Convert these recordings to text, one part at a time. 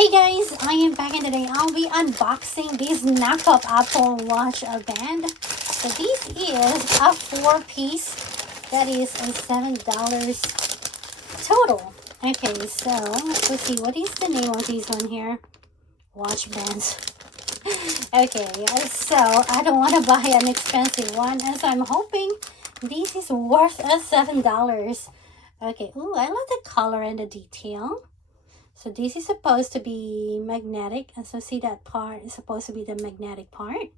Hey guys, I am back and today I'll be unboxing this knockoff Apple Watch band. So this is a 4-piece. That is a $7 total. Okay, so let's see, what is the name of this one here? Watch bands. Okay, so I don't want to buy an expensive one, and so I'm hoping this is worth $7. Okay, ooh, I love the color and the detail. So this is supposed to be magnetic, and so see that part is supposed to be the magnetic part.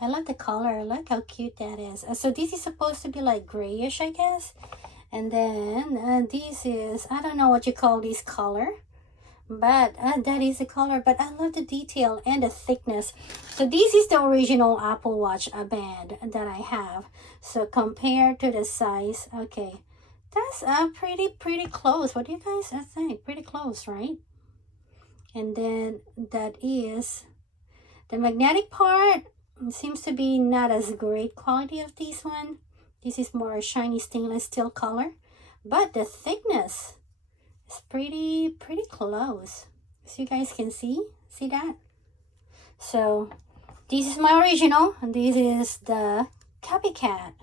I love the color. Look how cute that is. So this is supposed to be like grayish, I guess. And then this is, I don't know what you call this color, but that is the color. But I love the detail and the thickness. So this is the original Apple Watch band that I have. So compared to the size, okay, that's pretty close. What do you guys think? Pretty close, right? And then that is the magnetic part. Seems to be not as great quality of this one. This is more a shiny stainless steel color, but the thickness is pretty close. So you guys can see that. So this is my original, and this is the copycat.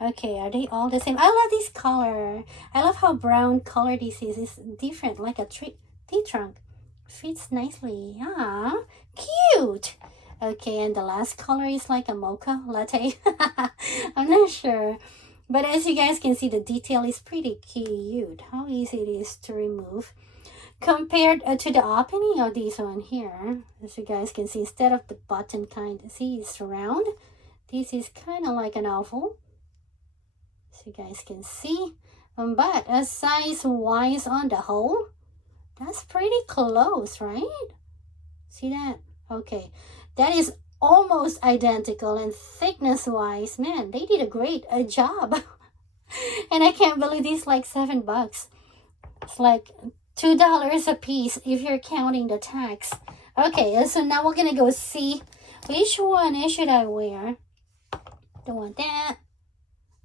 Okay, are they all the same? I love this color. I love how brown color this is. It's different, like a tree trunk. Fits nicely. Ah, cute. Okay, and the last color is like a mocha latte. I'm not sure. But as you guys can see, the detail is pretty cute. How easy it is to remove. Compared to the opening of this one here. As you guys can see, instead of the button kind, see, it's round. This is kind of like an oval. So you guys can see, but as size wise on the whole, that's pretty close, right? See that? Okay, that is almost identical, and thickness wise, man, they did a great job. And I can't believe this, like $7. It's like $2 a piece if you're counting the tax. Okay, so now we're gonna go see which one should I wear. Don't want that.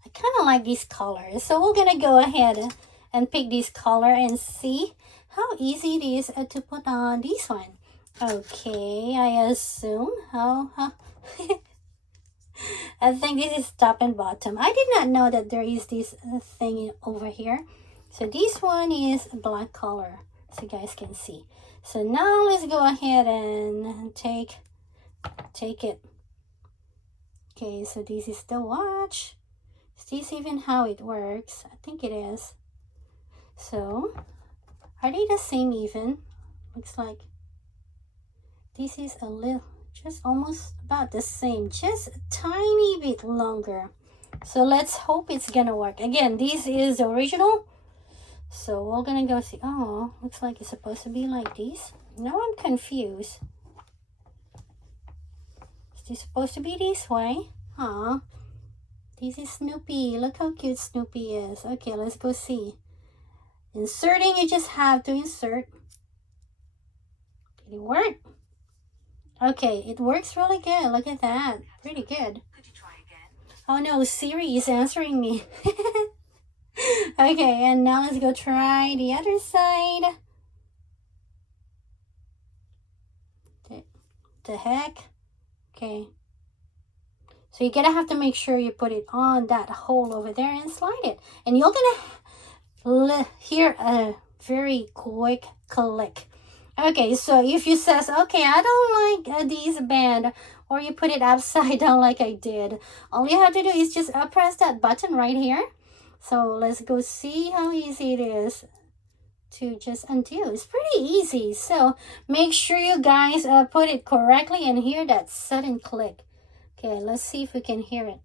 I kind of like this color, so we're gonna go ahead and pick this color and see how easy it is to put on this one. Okay, I assume I think this is top and bottom. I did not know that there is this thing over here. So this one is black color, so you guys can see. So now let's go ahead and take it. Okay, so this is the watch. Is this even how it works? I think it is. So, are they the same even? Looks like this is a little, just almost about the same, just a tiny bit longer. So let's hope it's gonna work. Again, this is the original. So we're gonna go see. Oh, looks like it's supposed to be like this. Now I'm confused. Is this supposed to be this way? Aw. This is Snoopy. Look how cute Snoopy is. Okay, let's go see. Inserting, you just have to insert. Did it work? Okay, it works really good. Look at that. Pretty good. Could you try again? Oh no, Siri is answering me. Okay, and now let's go try the other side. The heck? Okay. So you're gonna have to make sure you put it on that hole over there and slide it. And you're gonna hear a very quick click. Okay, so if you says, okay, I don't like this band, or you put it upside down like I did, all you have to do is just press that button right here. So let's go see how easy it is to just undo. It's pretty easy. So make sure you guys put it correctly and hear that sudden click. Okay, let's see if we can hear it.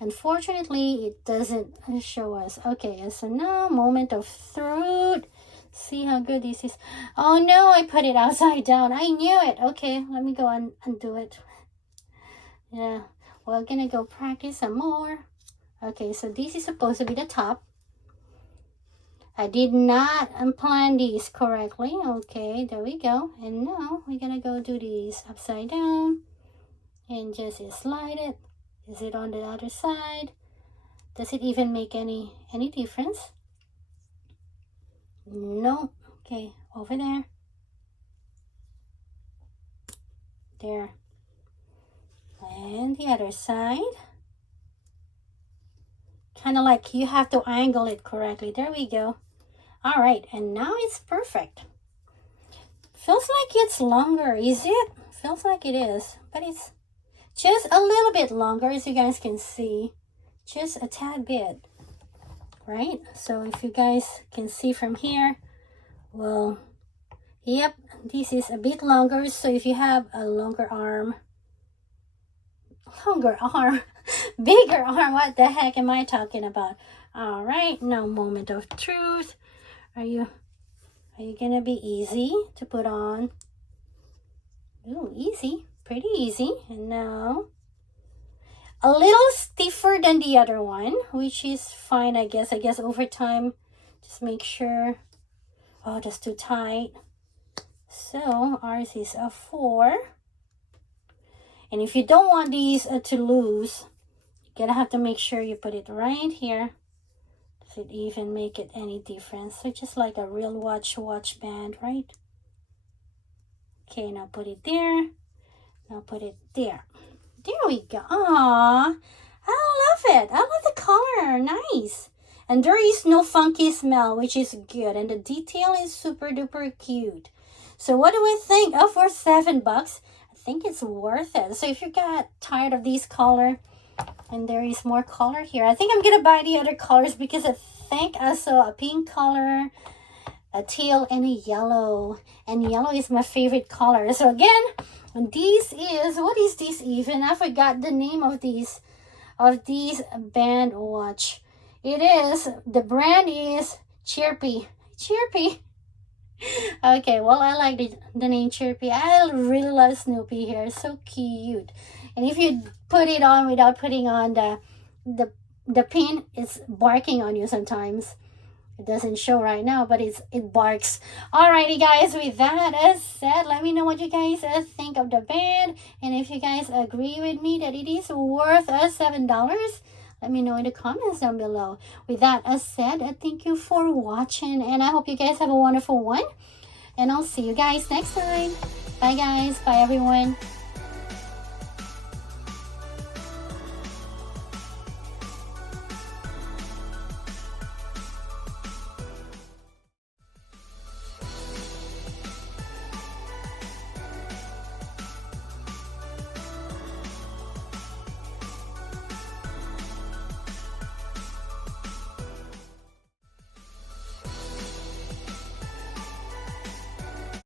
Unfortunately, it doesn't show us. Okay, so now moment of truth. See how good this is. Oh no, I put it upside down. I knew it. Okay, let me go and undo it. Yeah, we're gonna go practice some more. Okay, so this is supposed to be the top. I did not plan these correctly. Okay, there we go. And now we're gonna go do these upside down and just slide it. Is it on the other side? Does it even make any difference? No. Okay, over there. There. And the other side. Kind of like you have to angle it correctly. There we go. All right, and now it's perfect. Feels like it's longer, is it? Feels like it is, but it's just a little bit longer, as you guys can see. Just a tad bit, right? So if you guys can see from here, well, yep, this is a bit longer. So if you have a longer arm, bigger arm, what the heck am I talking about? All right, now moment of truth. Are you gonna be easy to put on? Ooh, easy, pretty easy. And now a little stiffer than the other one, which is fine, I guess. Over time, just make sure. Oh, that's too tight. So ours is a 4. And if you don't want these to lose, you're gonna have to make sure you put it right here. Does it even make it any difference? So just like a real watch band, right? Okay, now put it there. Now put it there. There we go. Aww, I love it. I love the color. Nice. And there is no funky smell, which is good. And the detail is super duper cute. So what do we think? Oh, for $7, I think it's worth it. So if you got tired of these color, and there is more color here, I think I'm gonna buy the other colors because I think I saw a pink color, a teal, and a yellow. And yellow is my favorite color. So again, this is, what is this even? I forgot the name of these band watch. It is, the brand is Chrpy. Okay, well, I like the name Chrpy. I really love Snoopy here. So cute. And if you put it on without putting on the pin, it's barking on you sometimes. It doesn't show right now, but it barks. Alrighty, guys, with that as said, let me know what you guys think of the band. And if you guys agree with me that it is worth $7, let me know in the comments down below. With that as said, thank you for watching. And I hope you guys have a wonderful one. And I'll see you guys next time. Bye, guys. Bye, everyone.